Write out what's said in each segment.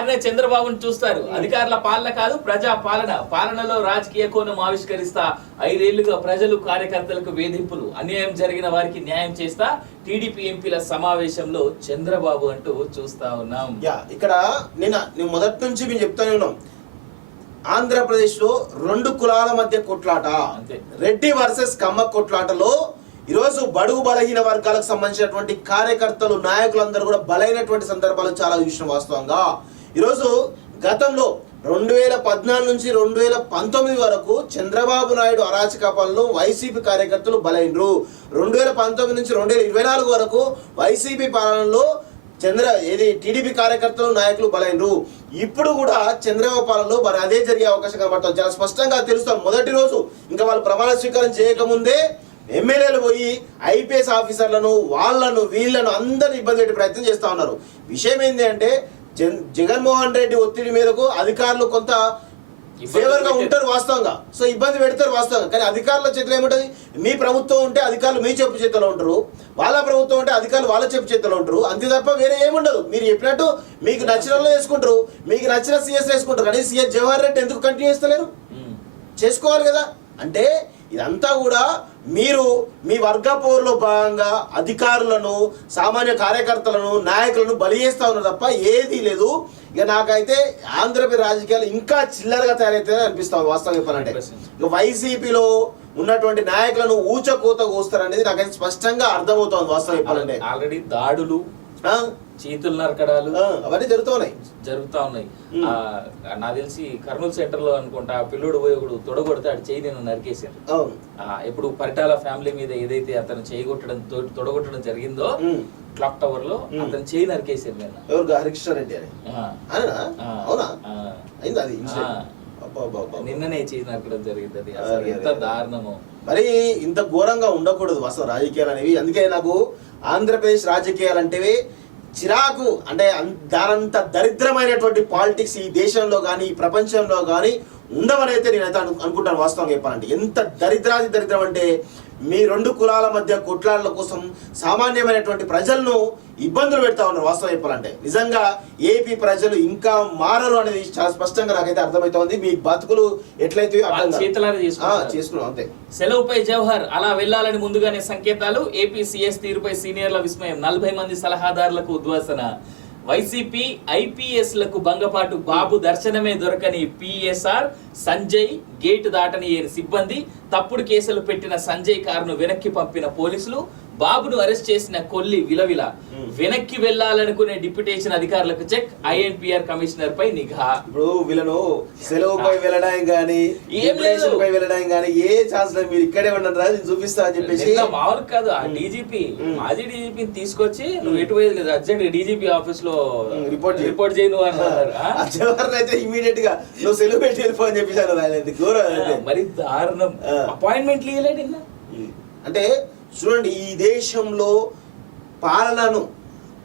మారిన చంద్రబాబును చూస్తారు. అధికారుల పాలన కాదు, ప్రజా పాలన. పాలనలో రాజకీయ కోణం ఆవిష్కరిస్తా 5 ఏళ్లుగా ప్రజలు కార్యకర్తలకు వేధింపులు, అన్యాయం జరిగిన వారికి న్యాయం చేస్తా టీడీపీ ఎంపీల సమావేశంలో చంద్రబాబు అంటూ చూస్తా ఉన్నాం. ఇక్కడ నేను మొదటి నుంచి మేము చెప్తానే ఉన్నాం, ఆంధ్రప్రదేశ్ లో 2 కులాల మధ్య కొట్లాట, రెడ్డి వర్సెస్ కమ్మ కొట్లాటలో ఈరోజు బడుగు బలహీన వర్గాలకు సంబంధించినటువంటి కార్యకర్తలు, నాయకులందరూ కూడా బలైనటువంటి సందర్భాలు చాలా చూసిన. వాస్తవంగా ఈరోజు గతంలో 2014 నుంచి 2019 వరకు చంద్రబాబు నాయుడు అరాచక పాలనలో వైసీపీ కార్యకర్తలు బలైనరు. 2019 నుంచి 2024 వరకు వైసీపీ పాలనలో టీడీపీ కార్యకర్తలు, నాయకులు బలైనరు. ఇప్పుడు కూడా చంద్రబాబు పాలనలో మరి అదే జరిగే అవకాశం కనబడుతుంది. చాలా స్పష్టంగా తెలుస్తాం. మొదటి రోజు ఇంకా వాళ్ళు ప్రమాణ స్వీకారం చేయకముందే ఎమ్మెల్యేలు పోయి ఐపీఎస్ ఆఫీసర్లను, వీళ్ళను అందరిని ఇబ్బంది పెట్టే ప్రయత్నం చేస్తా ఉన్నారు. విషయం ఏంటి అంటే జగన్మోహన్ రెడ్డి ఒత్తిడి మేరకు అధికారులు కొంత ఫేవర్ గా ఉంటారు వాస్తవంగా, సో ఇబ్బంది పెడతారు వాస్తవంగా. కానీ అధికారుల చేతిలో ఏముంటది, మీ ప్రభుత్వం ఉంటే అధికారులు మీ చెప్పు చేతిలో ఉంటారు, వాళ్ళ ప్రభుత్వం ఉంటే అధికారులు వాళ్ళ చెప్పు చేతిలో ఉంటారు. అంతే తప్ప వేరే ఏముండదు. మీరు చెప్పినట్టు మీకు నచ్చిన చేసుకుంటారు, మీకు నచ్చిన సీఎస్ వేసుకుంటారు. కానీ సీఎస్ జవహర్ రెడ్డి ఎందుకు కంటిన్యూ చేస్తలేరు? చేసుకోవాలి కదా. అంటే ఇదంతా కూడా మీరు మీ వర్గ పోరులో భాగంగా అధికారులను, సామాన్య కార్యకర్తలను, నాయకులను బలి చేస్తా ఉన్నారు తప్ప ఏదీ లేదు. ఇక నాకైతే ఆంధ్రప్రదేశ్ రాజకీయాలు ఇంకా చిల్లరగా తయారైతే అనిపిస్తాం వాస్తవం చెప్పాలంటే. ఇక వైసీపీలో ఉన్నటువంటి నాయకులను ఊచకోత కోస్తారనేది నాకైతే స్పష్టంగా అర్థమవుతోంది వాస్తవం చెప్పాలంటే. ఆల్రెడీ దాడులు, చేతులు నరకడాలు అవన్నీ జరుగుతూ ఉన్నాయి. నాకు తెలిసి కర్నూలు సెంటర్ లో అనుకుంటా పిల్లోడు పోయి ఒకడు తొడగొడితే అటు చేయి నేను నరికేసాను. ఇప్పుడు పరిటాల ఫ్యామిలీ మీద ఏదైతే అతను తొడగొట్టడం జరిగిందో క్లాక్ టవర్ లో అతను చేయి నరికేసాను నేను. ఎవరు? హరికృష్ణ రెడ్డి అని. అవునా? అది నిన్ననే చేయి నరకడం జరిగింది. అది అసలు ఎంత దారుణమో. మరి ఇంత ఘోరంగా ఉండకూడదు అసలు రాజకీయాలు అనేవి. అందుకే నాకు ఆంధ్రప్రదేశ్ రాజకీయాలు అంటే చిరాకు. అంటే దానంత దరిద్రమైనటువంటి పాలిటిక్స్ ఈ దేశంలో కానీ ఈ ప్రపంచంలో కానీ ఉండవనైతే నేనైతే అనుకుంటాను వాస్తవంగా చెప్పాలంటే. ఎంత దరిద్రం అంటే మీ 2 కులాల మధ్య కొట్లాటల కోసం సామాన్యమైనటువంటి ప్రజలను ఇబ్బందులు పెడతా ఉన్నారు వాస్తవం చెప్పాలంటే. నిజంగా ఏపీ ప్రజలు ఇంకా మారరు అనేది చాలా స్పష్టంగా నాకైతే అర్థమవుతోంది. మీ బతుకులు ఎట్లయితే చేసుకున్నాం అంతే. సెలవుపై జవహర్ అలా వెళ్లాలని ముందుగానే సంకేతాలు. ఏపీ సీఎస్ తీరుపై సీనియర్ల విస్మయం. 40 మంది సలహాదారులకు ఉద్వాసన. వైసీపీ ఐపీఎస్ లకు భంగపాటు. బాబు దర్శనమే దొరకని పిఎస్ఆర్ సంజయ్, గేటు దాటని సిబ్బంది. తప్పుడు కేసులు పెట్టిన సంజయ్ కారును వెనక్కి పంపిన పోలీసులు. బాబును అరెస్ట్ చేసిన కొల్లి విలవిల. వెనక్కి వెళ్లాలనుకునే డిప్యూటేషన్ అధికారులకు చెక్. ఐఎన్పిఆర్ కమిషనర్ పై నిఘా. ఇప్పుడు వీళ్ళను సెలవుపై వెళ్ళడానికి గానీ వెళ్ళడానికి గానీ ఏ ఛాన్స్ లేదు. మీరు ఇక్కడే ఉండరు చూపిస్తా అని చెప్పేసి మామూలు కాదు. ఆ డీజీపీ, మాజీ డీజీపీ తీసుకొచ్చి నువ్వు ఎటు పోయేది లేదు, అర్జెంట్ డీజీపీ ఆఫీస్ లో రిపోర్ట్ చేయను అన్నారు. జవహర్ అయితే ఇమీడియట్ గా నువ్వు సెలవు పెట్టి వెళ్ళిపో అని చెప్పేసి మరి దారుణం. అపాయింట్మెంట్ ఇవ్వలేదు. అంటే చూడండి, ఈ దేశంలో పాలనను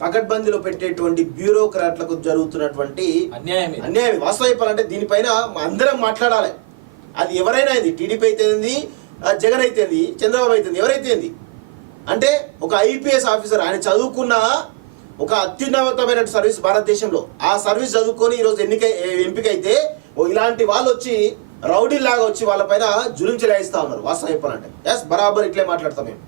పకడ్బందీలో పెట్టేటువంటి బ్యూరోక్రాట్లకు జరుగుతున్నటువంటి అన్యాయం వాస్తవం చెప్పాలంటే దీనిపైన అందరం మాట్లాడాలి. అది ఎవరైనా అయింది, టీడీపీ అయితే జగన్ అయితే చంద్రబాబు అయితే ఎవరైతే అంటే ఒక ఐపీఎస్ ఆఫీసర్, ఆయన చదువుకున్న ఒక అత్యున్నతమైన సర్వీస్ భారతదేశంలో, ఆ సర్వీస్ చదువుకొని ఈరోజు ఎంపిక అయితే ఇలాంటి వాళ్ళు వచ్చి రౌడీ లాగా వచ్చి వాళ్ళపైన జులుం చెలాయిస్తా ఉన్నారు వాస్తవం చెప్పాలంటే. బరాబర్ ఇట్లే మాట్లాడతాం మేము.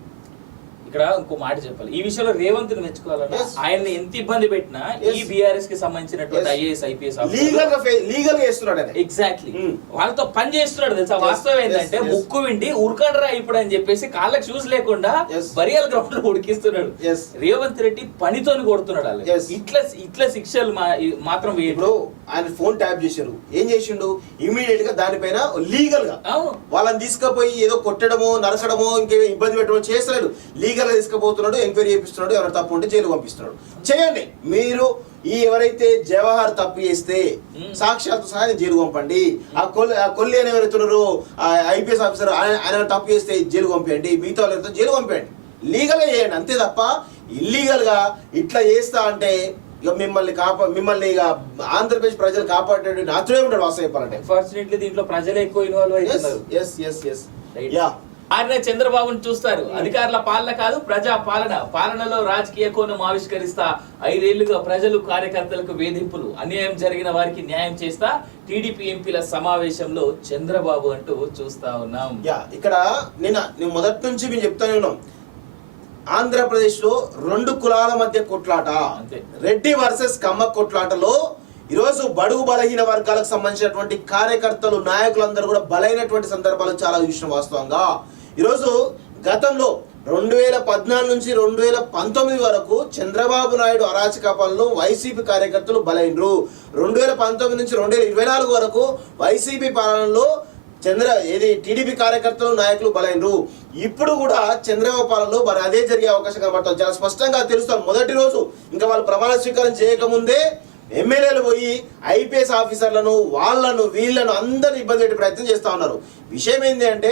ఇక్కడ ఇంకో మాట చెప్పాలి. ఈ విషయంలో రేవంత్ ని మెచ్చుకోవాలన్నా ఆయన్ని ఎంత ఇబ్బంది పెట్టినా ఈ బీఆర్ఎస్ కి సంబంధించినటువంటి ఐఏఎస్ ఐపీఎస్ లీగల్ చేస్తున్నాడు. ఎగ్జాక్ట్లీ వాళ్ళతో పని చేస్తున్నాడు తెలుసా. వాస్తవం ఏంటంటే ముక్కు విండి ఉరకండ్రా ఇప్పుడు అని చెప్పేసి కాళ్ళకి షూస్ లేకుండా బరియల్ గ్రౌండ్ లో ఉడికిస్తున్నాడు. రేవంత్ రెడ్డి పనితోని కొడుతున్నాడు. ఇట్లా శిక్షలు మాత్రం ఇప్పుడు ఆయన ఫోన్ ట్యాప్ చేశారు, ఏం చేసిండు ఇమీడియట్ గా దానిపైన లీగల్ గా వాళ్ళని తీసుకుపోయి ఏదో కొట్టడమో నరకడమో ఇంకే ఇబ్బంది పెట్టడమో చేస్తలేడు. లీగల్ గా తీసుకుపోతున్నాడు, ఎంక్వైరీ చేపిస్తున్నాడు, ఎవరు తప్పు ఉంటే జైలు పంపిస్తున్నాడు. చేయండి. మీరు ఎవరైతే జవహర్ తప్పు చేస్తే సాక్ష్యాలతో సహా జైలు పంపండి. ఆ కొల్లి అని ఎవరైతున్నారో ఐపీఎస్ ఆఫీసర్ ఆయన తప్పు చేస్తే జైలు పంపేయండి, మిగతా వాళ్ళతో జైలు పంపేయండి. లీగల్ గా చేయండి అంతే తప్ప ఇల్లీగల్ గా ఇట్లా చేస్తా అంటే ఇక మిమ్మల్ని ఇక ఆంధ్రప్రదేశ్ ప్రజలు కాపాడే నాతుడే ఉంటాడు వాస్తవం చెప్పాలంటే. అన్ఫార్చునేట్లీ దీంట్లో ప్రజలు ఎక్కువ ఇన్వాల్వ్ అవుతున్నారు. ఆయన చంద్రబాబును చూస్తారు. అధికారుల పాలన కాదు, ప్రజా పాలన. పాలనలో రాజకీయ కోణం ఆవిష్కరిస్తా 5 ఏళ్లుగా ప్రజలు కార్యకర్తలకు వేధింపులు, అన్యాయం జరిగిన వారికి న్యాయం చేస్తా టీడీపీ ఎంపీల సమావేశంలో చంద్రబాబు అంటూ చూస్తా ఉన్నాం. ఇక్కడ నేను మొదటి నుంచి మేము చెప్తానే ఉన్నాం. ఆంధ్రప్రదేశ్ లో 2 కులాల మధ్య కొట్లాట, రెడ్డి వర్సెస్ కమ్మ కొట్లాటలో ఈరోజు బడుగు బలహీన వర్గాలకు సంబంధించినటువంటి కార్యకర్తలు, నాయకులందరూ కూడా బలైనటువంటి సందర్భాలు చాలా చూసిన వాస్తవంగా. ఈరోజు గతంలో 2014 నుంచి 2019 వరకు చంద్రబాబు నాయుడు అరాచక పాలనలో వైసీపీ కార్యకర్తలు బలైనరు. 2019 నుంచి 2024 వరకు వైసీపీ పాలనలో టీడీపీ కార్యకర్తలు, నాయకులు బలైనరు. ఇప్పుడు కూడా చంద్రబాబు పాలనలో మరి అదే జరిగే అవకాశం కనబడుతుంది. చాలా స్పష్టంగా తెలుస్తాం. మొదటి రోజు ఇంకా వాళ్ళు ప్రమాణ స్వీకారం చేయకముందే ఎమ్మెల్యేలు పోయి ఐపీఎస్ ఆఫీసర్లను, వీళ్ళను అందరిని ఇబ్బంది పెట్టే ప్రయత్నం చేస్తా ఉన్నారు. విషయం ఏంటి అంటే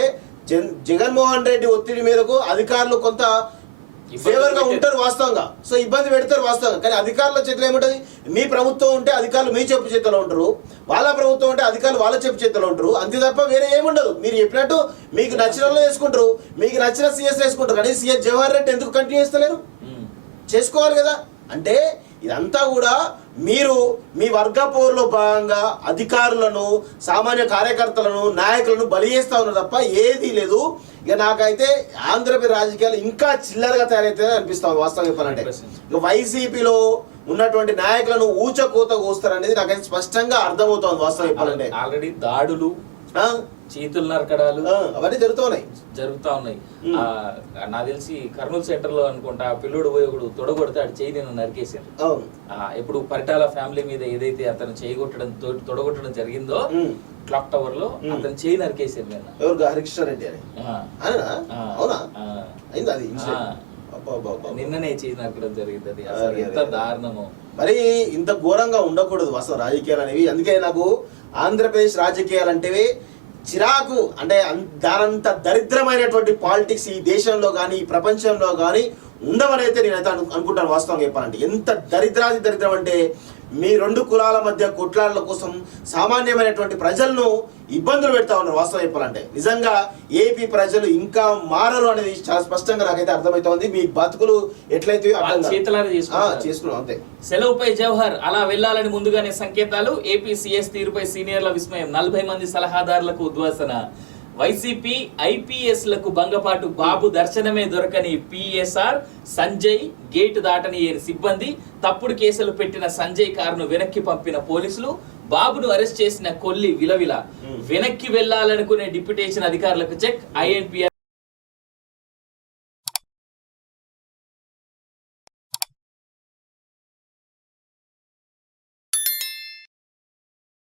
జగన్మోహన్ రెడ్డి ఒత్తిడి మేరకు అధికారులు కొంత ఫేవర్ గా ఉంటారు వాస్తవంగా, సో ఇబ్బంది పెడతారు వాస్తవంగా. కానీ అధికారుల చేతిలో ఏముంటది? మీ ప్రభుత్వం ఉంటే అధికారులు మీ చెప్పు చేతిలో ఉంటారు, వాళ్ళ ప్రభుత్వం ఉంటే అధికారులు వాళ్ళ చెప్పు చేతిలో ఉంటారు. అంతే తప్ప వేరే ఏముండదు. మీరు చెప్పినట్టు మీకు నచ్చిన వాళ్ళు వేసుకుంటారు, మీకు నచ్చిన సీఎస్ వేసుకుంటారు. కానీ సీఎస్ జవహర్ రెడ్డి ఎందుకు కంటిన్యూ చేస్తలేరు? చేసుకోవాలి కదా. అంటే ఇదంతా కూడా మీరు మీ వర్గ పోరులో భాగంగా అధికారులను, సామాన్య కార్యకర్తలను, నాయకులను బలి చేస్తా ఉన్నారు తప్ప ఏదీ లేదు. ఇక నాకైతే ఆంధ్రప్రదేశ్ రాజకీయాలు ఇంకా చిల్లరగా తయారైతే అనిపిస్తాం వాస్తవం చెప్పాలంటే. ఇక వైసీపీలో ఉన్నటువంటి నాయకులను ఊచకోత కోస్తారనేది నాకైతే స్పష్టంగా అర్థమవుతోంది వాస్తవం చెప్పాలంటే. ఆల్రెడీ దాడులు, చేతులు నరకడాలు అవన్నీ జరుగుతూ ఉన్నాయి. నాకు తెలిసి కర్నూలు సెంటర్ లో అనుకుంటా పిల్లోడు పోయి ఒకడు తొడగొడితే ఆడు చేయి నేను నరికేసాను. ఇప్పుడు పరిటాల ఫ్యామిలీ మీద ఏదైతే అతను చేయగొట్టడం తొడగొట్టడం జరిగిందో క్లాక్ టవర్ లో అతను చేయి నరికేసారు. నేను ఎవరు? హరికృష్ణారెడ్డి అని. అవునా? అయింది అది. నిన్ననే చేయి నరకడం జరిగింది. అది అసలు ఎంత దారుణమో. మరి ఇంత ఘోరంగా ఉండకూడదు అసలు రాజకీయాలు అనేవి. అందుకే నాకు ఆంధ్రప్రదేశ్ రాజకీయాలు అంటే చిరాకు. అంటే దానంత దరిద్రమైనటువంటి పాలిటిక్స్ ఈ దేశంలో కానీ ఈ ప్రపంచంలో కానీ ఉండవని అయితే నేనైతే అనుకుంటాను వాస్తవంగా చెప్పాలంటే. ఎంత దరిద్రం అంటే మీ 2 కులాల మధ్య కొట్లాటల కోసం సామాన్యమైనటువంటి ప్రజలను ఇబ్బందులు పెడతా ఉన్నారు వాస్తవం చెప్పాలంటే. నిజంగా ఏపీ ప్రజలు ఇంకా మారరు అనేది చాలా స్పష్టంగా నాకైతే అర్థమవుతోంది. మీ బతుకులు ఎట్లయితే చేసుకున్నాం అంతే. సెలవుపై జవహర్ అలా వెళ్లాలని ముందుగానే సంకేతాలు. ఏపీ సీఎస్ తీరుపై సీనియర్ల విస్మయం. 40 మంది సలహాదారులకు ఉద్వాసన. వైసీపీ ఐపీఎస్లకు భంగపాటు. బాబు దర్శనమే దొరకని పిఎస్ఆర్ సంజయ్, గేటు దాటని సిబ్బంది. తప్పుడు కేసులు పెట్టిన సంజయ్ కారును వెనక్కి పంపిన పోలీసులు. బాబును అరెస్ట్ చేసిన కొల్లి విలవిల. వెనక్కి వెళ్లాలనుకునే డిప్యూటేషన్ అధికారులకు చెక్. ఐఎన్పిఆర్